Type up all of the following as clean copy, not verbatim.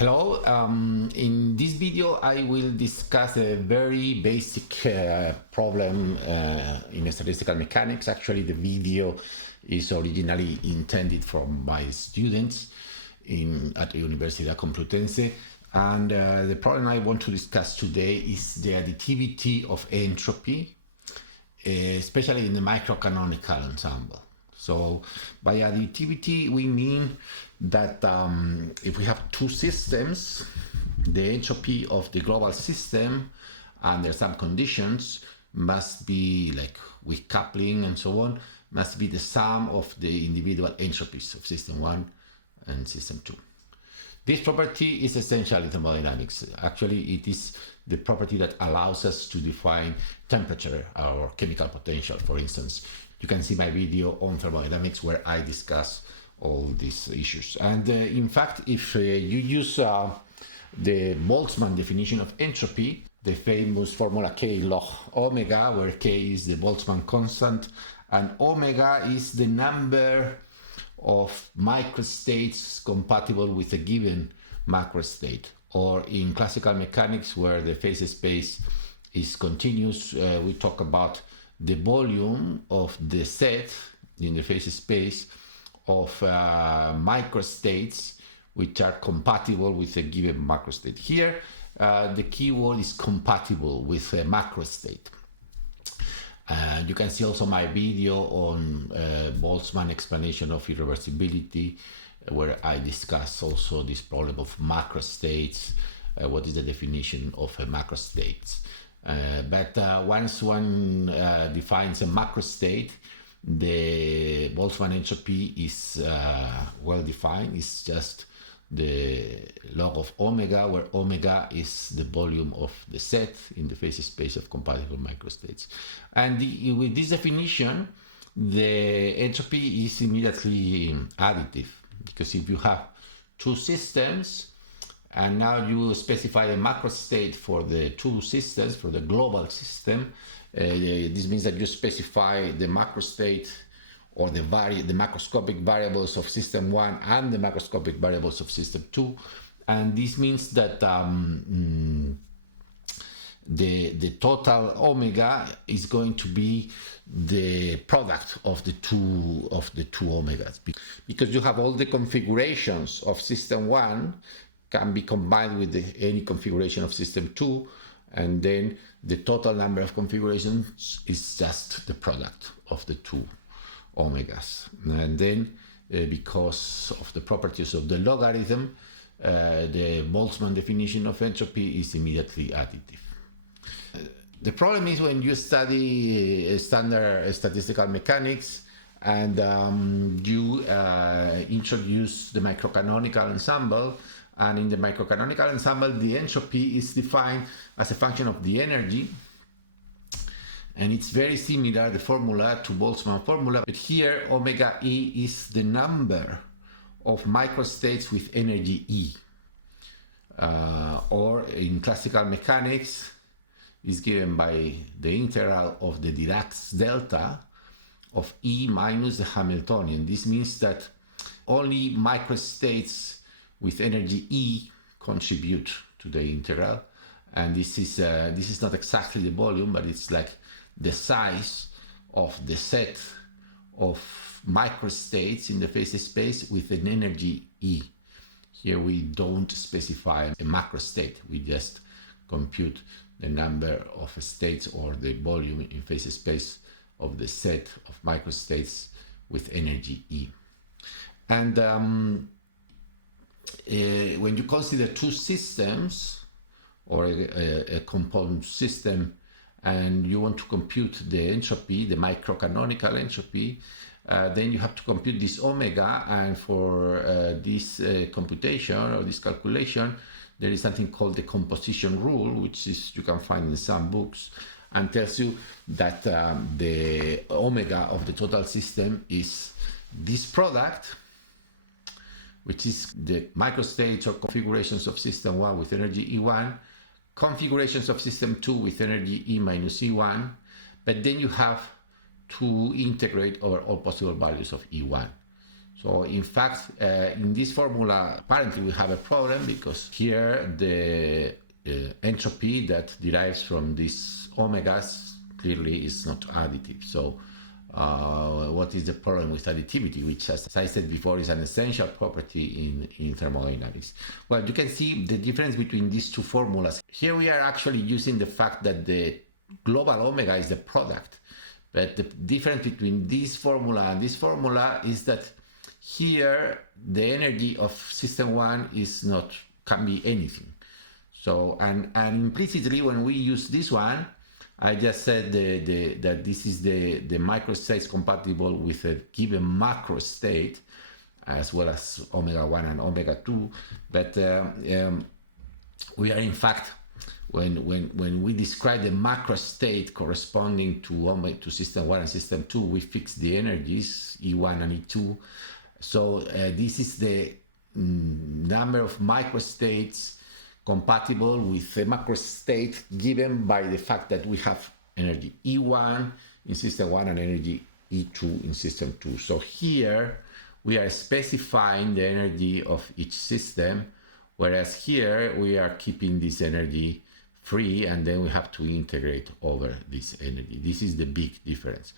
Hello, in this video I will discuss a very basic problem in statistical mechanics. Actually, the video is originally intended for my students at the Universidad Complutense, and the problem I want to discuss today is the additivity of entropy, especially in the microcanonical ensemble. So by additivity we mean that if we have two systems, the entropy of the global system under some conditions must be, like with coupling and so on, must be the sum of the individual entropies of system 1 and system 2. This property is essential in thermodynamics. Actually, it is the property that allows us to define temperature or chemical potential, for instance. You can see my video on thermodynamics where I discuss all these issues. And in fact, if you use the Boltzmann definition of entropy, the famous formula K log omega, where K is the Boltzmann constant and omega is the number of microstates compatible with a given macrostate. Or in classical mechanics, where the phase space is continuous, we talk about the volume of the set in the phase space of microstates which are compatible with a given macrostate. Here, the key word is compatible with a macrostate. You can see also my video on Boltzmann explanation of irreversibility, where I discuss also this problem of macrostates, what is the definition of a macrostate. But once one defines a macrostate, the Boltzmann entropy is well defined. It's just the log of omega, where omega is the volume of the set in the phase space of compatible microstates. And with this definition, the entropy is immediately additive, because if you have two systems and now you specify a macrostate for the two systems, for the global system, this means that you specify the macrostate or the macroscopic variables of system 1 and the macroscopic variables of system 2. And this means that the total omega is going to be the product of the two omegas, because you have all the configurations of system 1 can be combined with any configuration of system 2, and then the total number of configurations is just the product of the two omegas. And then because of the properties of the logarithm, the Boltzmann definition of entropy is immediately additive. The problem is when you study standard statistical mechanics and you introduce the microcanonical ensemble, and in the microcanonical ensemble the entropy is defined as a function of the energy, and it's very similar, the formula, to Boltzmann formula, but here omega E is the number of microstates with energy E, or in classical mechanics is given by the integral of the Dirac's delta of E minus the Hamiltonian. This means that only microstates with energy E contribute to the integral, and this is not exactly the volume, but it's like the size of the set of microstates in the phase space with an energy E. Here we don't specify a macrostate, we just compute the number of states or the volume in phase space of the set of microstates with energy E. And when you consider two systems or a compound system, and you want to compute the entropy, the microcanonical entropy, then you have to compute this omega, and for this computation or this calculation, there is something called the composition rule, which is you can find in some books, and tells you that the omega of the total system is this product, which is the microstates or configurations of system 1 with energy E1, configurations of system 2 with energy E minus E1, but then you have to integrate over all possible values of E1. So in fact, in this formula, apparently we have a problem, because here the entropy that derives from these omegas clearly is not additive. So what is the problem with additivity, which, as I said before, is an essential property in thermodynamics? Well, you can see the difference between these two formulas. Here we are actually using the fact that the global omega is the product. But the difference between this formula and this formula is that here the energy of system 1 is not, can be anything. So, and implicitly when we use this one, I just said that this is the microstates compatible with a given macro state, as well as omega 1 and omega 2. But we are in fact, when we describe the macro state corresponding to system 1 and system 2, we fix the energies E1 and E2. So this is the number of microstates compatible with the macro state given by the fact that we have energy E1 in system 1 and energy E2 in system 2. So here we are specifying the energy of each system, whereas here we are keeping this energy free, and then we have to integrate over this energy. This is the big difference.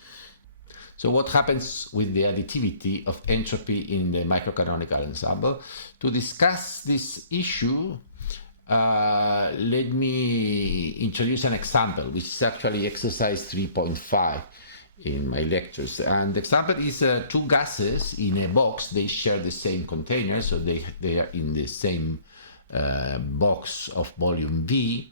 So what happens with the additivity of entropy in the microcanonical ensemble? To discuss this issue, let me introduce an example, which is actually exercise 3.5 in my lectures. And the example is two gases in a box. They share the same container, so they are in the same box of volume V.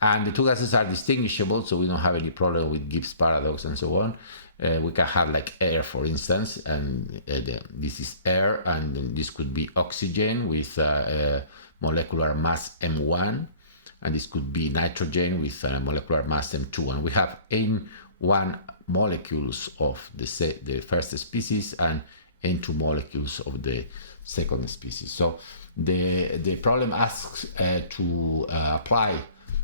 And the two gases are distinguishable, so we don't have any problem with Gibbs paradox and so on. We can have like air, for instance, and this is air, and this could be oxygen with molecular mass M1, and this could be nitrogen with molecular mass M2. And we have N1 molecules of the first species and N2 molecules of the second species. So the problem asks to apply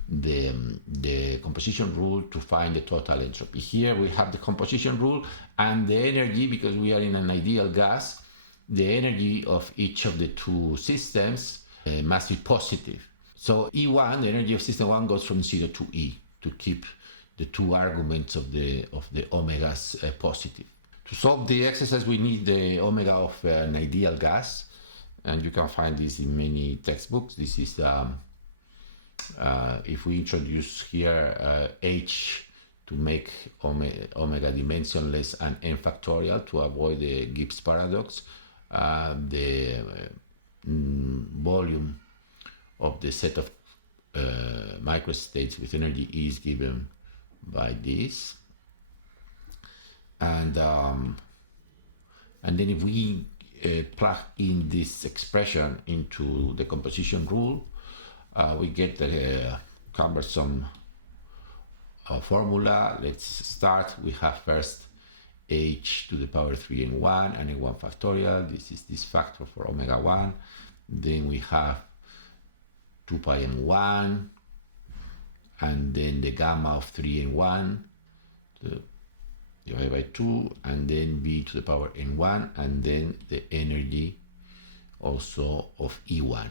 the composition rule to find the total entropy. Here we have the composition rule, and the energy, because we are in an ideal gas, the energy of each of the two systems must be positive. So E1, the energy of system 1, goes from 0 to E to keep the two arguments of the omegas positive. To solve the exercise, we need the omega of an ideal gas, and you can find this in many textbooks. This is if we introduce here H to make omega dimensionless and n factorial to avoid the Gibbs paradox, the volume of the set of microstates with energy E is given by this, and then if we plug in this expression into the composition rule, we get the cumbersome formula. Let's start. We have first h to the power 3n1 and n1 factorial. This is this factor for omega 1. Then we have 2 pi n1, and then the gamma of 3n1 divided by 2, and then b to the power n1, and then the energy also of E1.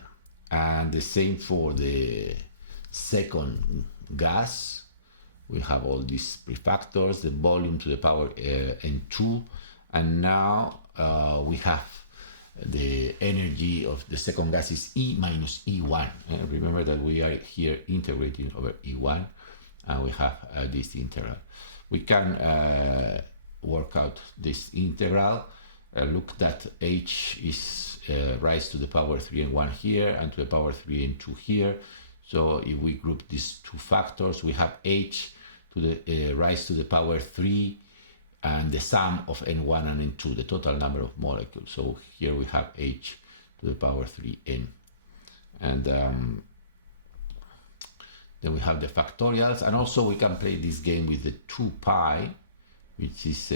And the same for the second gas. We have all these prefactors, the volume to the power n2, and now we have the energy of the second gas is E minus E1. Remember that we are here integrating over E1, and we have this integral. We can work out this integral. Look that h is raised to the power 3n1 here and to the power 3n2 here. So if we group these two factors, we have h to the raised to the power 3 and the sum of n1 and n2, the total number of molecules. So here we have h to the power 3n. And then we have the factorials, and also we can play this game with the 2 pi, which is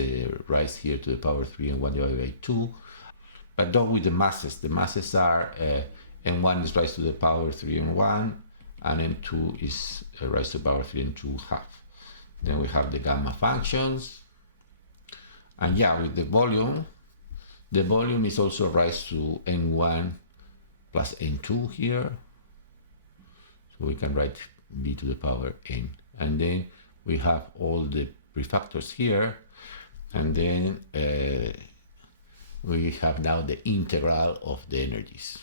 raised here to the power 3 and 1 divided by 2, but not with the masses. The masses are n1 is raised to the power 3 and 1, and n2 is raised to the power 3 and 2 half. Then we have the gamma functions, and yeah, with the volume the volume is also raised to n1 plus n2 here. So we can write b to the power n. And then we have all the prefactors here. And then we have now the integral of the energies.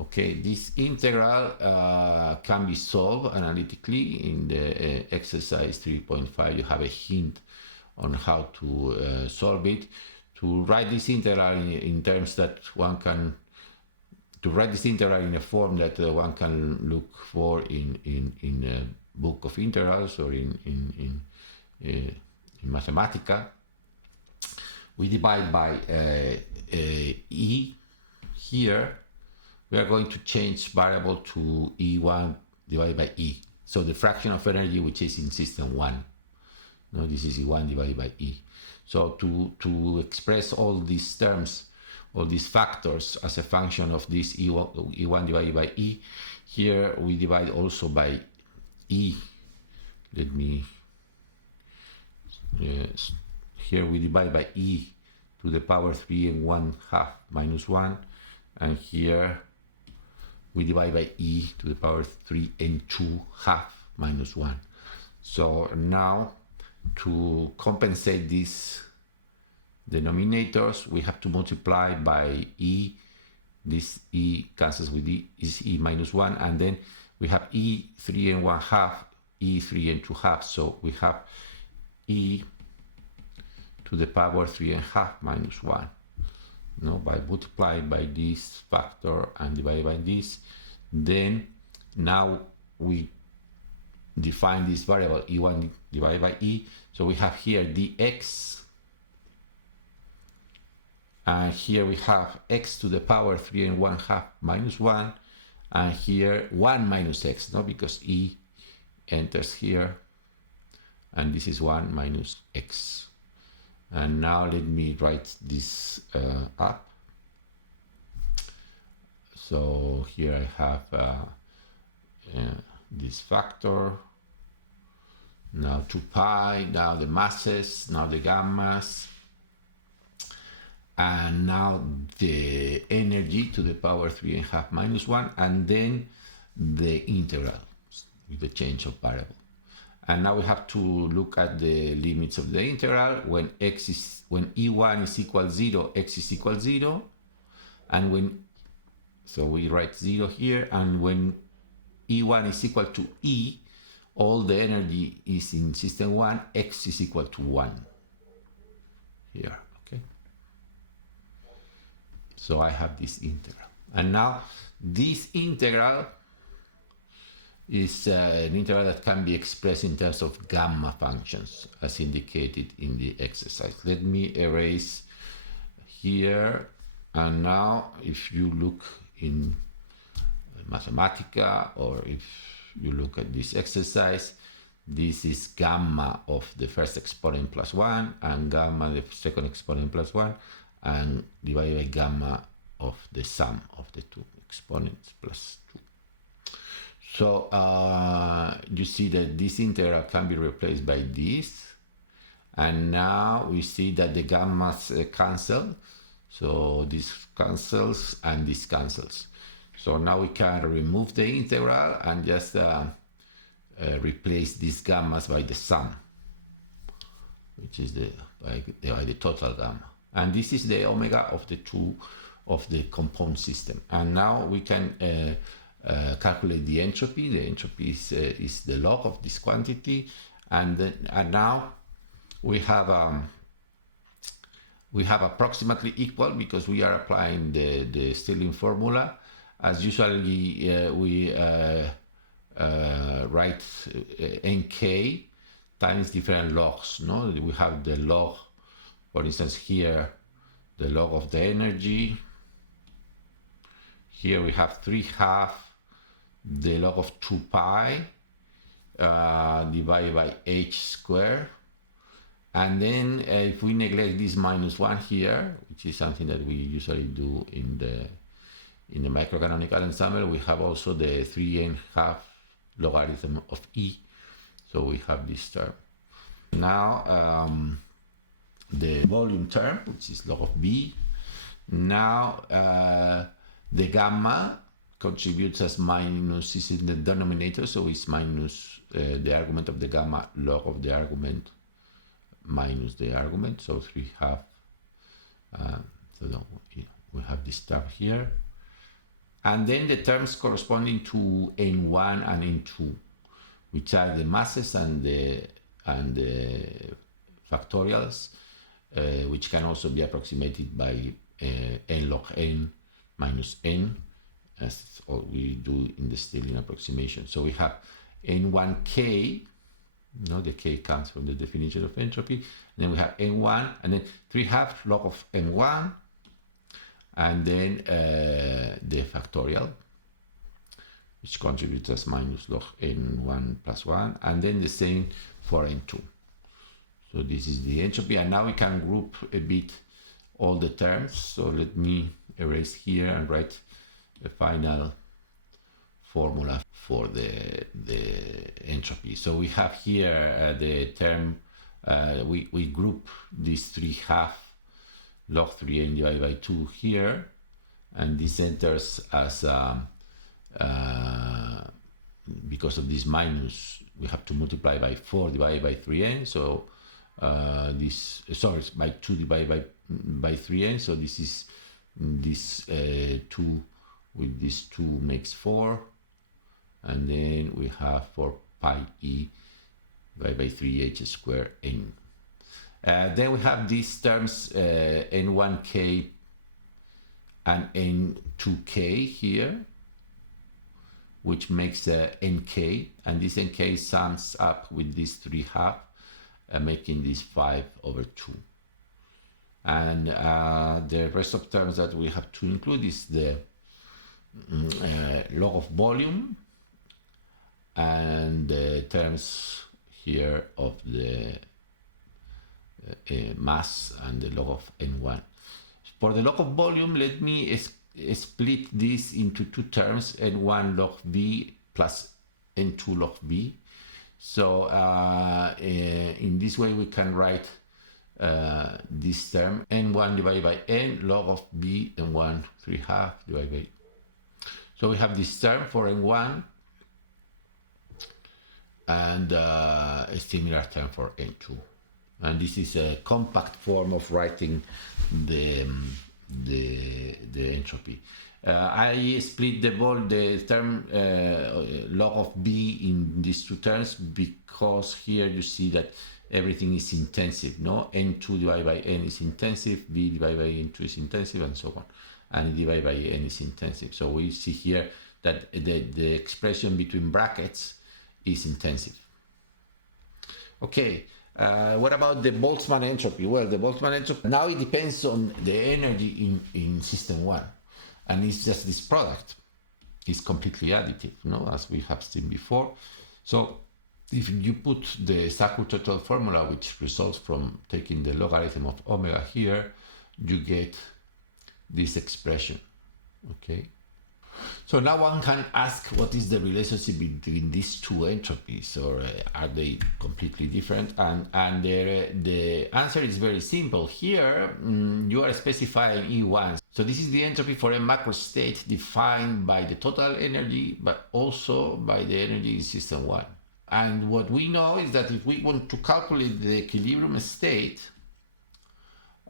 Okay, this integral can be solved analytically. In the exercise 3.5, you have a hint on how to solve it. To write this integral in terms that one can, to write this integral in a form that one can look for in a book of integrals or in Mathematica, we divide by E here. We are going to change variable to E1 divided by E. So the fraction of energy which is in system 1. No, this is E1 divided by E. So to express all these terms, all these factors as a function of this E1 divided by E, here we divide also by E. Let me, yes, here we divide by E to the power 3 and 1/2 minus 1, and here we divide by E to the power 3 and 2/2 minus 1. So now, to compensate these denominators, we have to multiply by E. This E cancels with E, is E minus 1, and then we have E 3 and 1/2, E 3 and 2/2. So we have E to the power 3 and 1/2 minus 1. No, by multiplying by this factor and divided by this, then now we define this variable E1 divided by E. So we have here dx, and here we have x to the power 3 and 1/2 minus 1, and here 1 minus x, no, because E enters here, and this is 1 minus x. And now let me write this up. So here I have this factor, now 2 pi, now the masses, now the gammas, and now the energy to the power 3 and 1/2 minus 1, and then the integral with the change of variable. And now we have to look at the limits of the integral. When E1 is equal 0, x is equal 0, and so we write 0 here, and when E1 is equal to E, all the energy is in system 1, x is equal to 1 here, okay? So I have this integral. And now this integral is an integral that can be expressed in terms of gamma functions, as indicated in the exercise. Let me erase here, and now if you look in Mathematica, or if you look at this exercise, this is gamma of the first exponent plus 1, and gamma of the second exponent plus 1, and divided by gamma of the sum of the two exponents plus 2. So you see that this integral can be replaced by this, and now we see that the gammas cancel. So this cancels and this cancels. So now we can remove the integral and just replace these gammas by the sum, which is by the total gamma. And this is the omega of the two of the compound system. And now we can calculate the entropy. The entropy is the log of this quantity, and now we have approximately equal, because we are applying the Stirling formula. As usually we write nk times different logs. No, we have the log, for instance, here the log of the energy. Here we have 3/2 the log of 2 pi divided by h squared. And then if we neglect this minus 1 here, which is something that we usually do in the microcanonical ensemble, we have also the 3.5 logarithm of E. So we have this term. Now the volume term, which is log of B. Now the gamma contributes as minus, is in the denominator, so it's minus the argument of the gamma log of the argument minus the argument, so 3/2. So we have this term here, and then the terms corresponding to N1 and N2, which are the masses and the factorials, which can also be approximated by n log n minus n, as all we do in the Stirling approximation. So we have N1k, the k comes from the definition of entropy, and then we have N1, and then 3/2 log of N1, and then the factorial, which contributes as minus log N1 plus 1, and then the same for N2. So this is the entropy, and now we can group a bit all the terms. So let me erase here and write a final formula for the entropy. So we have here the term, we group this 3/2 log 3n divided by 2 here, and this enters as because of this minus, we have to multiply by 4 divided by 3n, so this, sorry, by 2 divided by 3n, so this is this 2 with this 2 makes 4, and then we have 4 pi e divided by 3h squared n. Then we have these terms n1k and n2k here, which makes nk, and this nk sums up with this 3/2, making this 5/2. And the rest of terms that we have to include is the log of volume, and the terms here of the mass and the log of n1. For the log of volume, let me split this into two terms, n1 log v plus n2 log v. So in this way we can write this term, n1 divided by n log of v n1 3/2 divided by. So we have this term for n1 and a similar term for n2. And this is a compact form of writing the entropy. I split the term log of b in these two terms because here you see that everything is intensive, no? n2 divided by n is intensive, b divided by n2 is intensive, and so on. And divided by n is intensive. So we see here that the expression between brackets is intensive. Okay. What about the Boltzmann entropy? Well, the Boltzmann entropy, now it depends on the energy in system 1, and it's just this product. It's completely additive, as we have seen before. So if you put the Sackur-Total formula, which results from taking the logarithm of omega here, you get this expression, okay? So now one can ask, what is the relationship between these two entropies, or are they completely different? And the answer is very simple. Here you are specifying E1. So this is the entropy for a macro state defined by the total energy, but also by the energy in system 1. And what we know is that if we want to calculate the equilibrium state,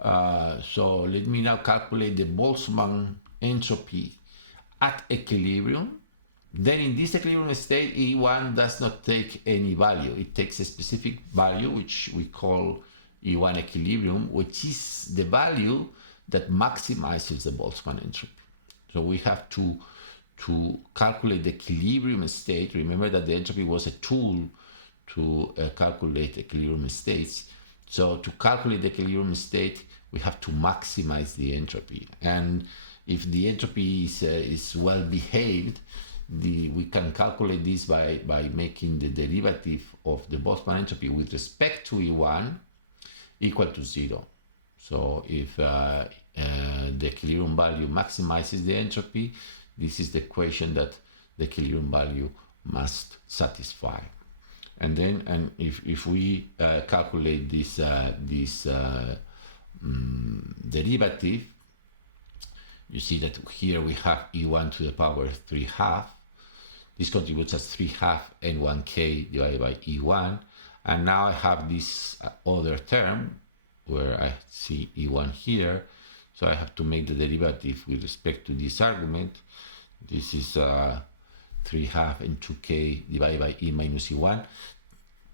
so let me now calculate the Boltzmann entropy at equilibrium, then in this equilibrium state, E1 does not take any value. It takes a specific value, which we call E1 equilibrium, which is the value that maximizes the Boltzmann entropy. So we have to calculate the equilibrium state. Remember that the entropy was a tool to calculate equilibrium states. So to calculate the equilibrium state, we have to maximize the entropy. And if the entropy is well behaved, we can calculate this by making the derivative of the Boltzmann entropy with respect to E1 equal to 0. So if the equilibrium value maximizes the entropy, this is the equation that the equilibrium value must satisfy. And then, if we calculate this derivative, you see that here we have e1 to the power 3 half. This contributes as 3 half n1k divided by e1. And now I have this other term where I see e1 here. So I have to make the derivative with respect to this argument. This is 3 half n2k divided by e minus e1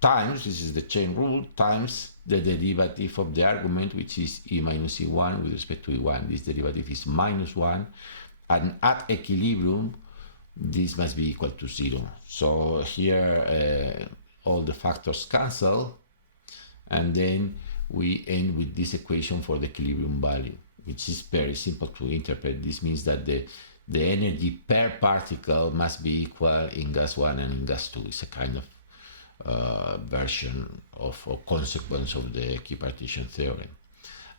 times, this is the chain rule, times the derivative of the argument, which is e minus e1 with respect to e1. This derivative is minus 1. And at equilibrium, this must be equal to 0. So here all the factors cancel, and then we end with this equation for the equilibrium value, which is very simple to interpret. This means that the energy per particle must be equal in gas 1 and in gas 2. It's a kind of version of or consequence of the equipartition theorem.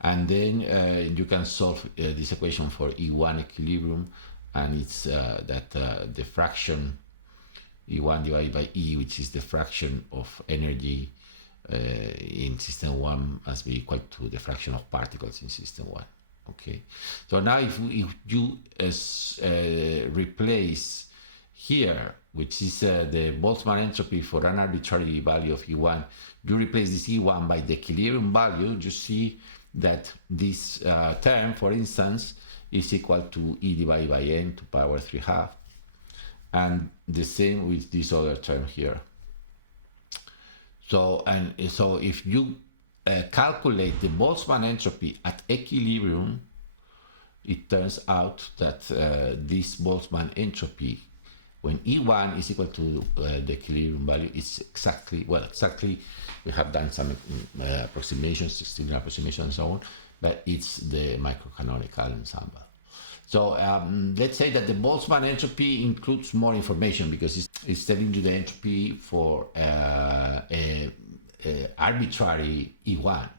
And then you can solve this equation for E1 equilibrium, and it's that the fraction E1 divided by E, which is the fraction of energy in system 1, must be equal to the fraction of particles in system 1. Okay, so now if you replace here, which is the Boltzmann entropy for an arbitrary value of E1, you replace this E1 by the equilibrium value, you see that this term, for instance, is equal to E divided by N to power 3 half, and the same with this other term here. So if you calculate the Boltzmann entropy at equilibrium, it turns out that this Boltzmann entropy, when E1 is equal to the equilibrium value, it's exactly, we have done some approximations, 16 approximations and so on, but it's the microcanonical ensemble. So let's say that the Boltzmann entropy includes more information because it's telling you the entropy for arbitrary E1.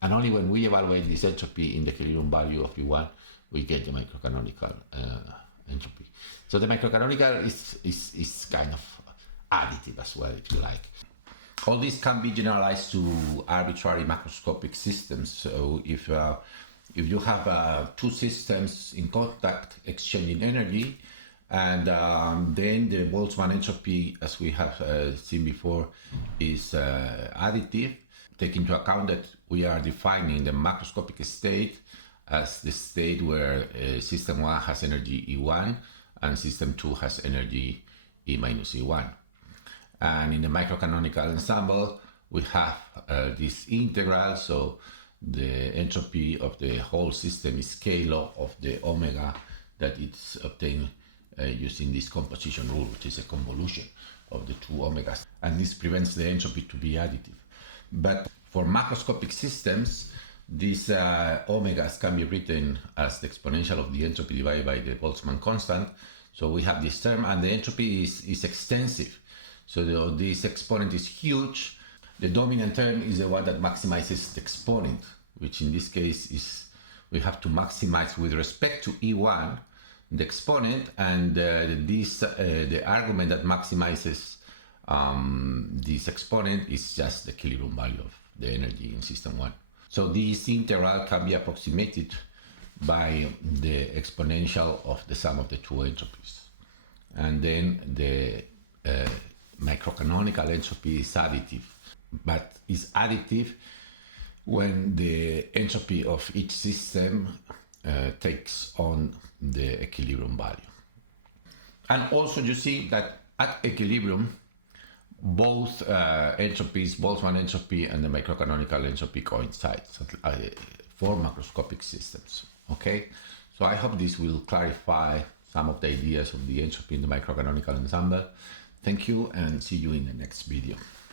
And only when we evaluate this entropy in the equilibrium value of E1, we get the microcanonical entropy. So the microcanonical is kind of additive as well, if you like. All this can be generalized to arbitrary macroscopic systems. So if you have two systems in contact exchanging energy, and then the Boltzmann entropy, as we have seen before, is additive, take into account that we are defining the macroscopic state as the state where system 1 has energy E1 and system 2 has energy E minus E1. And in the microcanonical ensemble, we have this integral, so the entropy of the whole system is k log of the omega that it's obtained using this composition rule, which is a convolution of the two omegas. And this prevents the entropy to be additive. But for macroscopic systems, these omegas can be written as the exponential of the entropy divided by the Boltzmann constant. So we have this term, and the entropy is extensive. So this exponent is huge. The dominant term is the one that maximizes the exponent, which in this case is we have to maximize with respect to E1 the exponent, and the argument that maximizes this exponent is just the equilibrium value of the energy in system 1. So this integral can be approximated by the exponential of the sum of the two entropies. And then the microcanonical entropy is additive, but is additive when the entropy of each system takes on the equilibrium value. And also you see that at equilibrium, both entropies, Boltzmann entropy and the microcanonical entropy coincide for macroscopic systems. Okay, so I hope this will clarify some of the ideas of the entropy in the microcanonical ensemble. Thank you, and see you in the next video.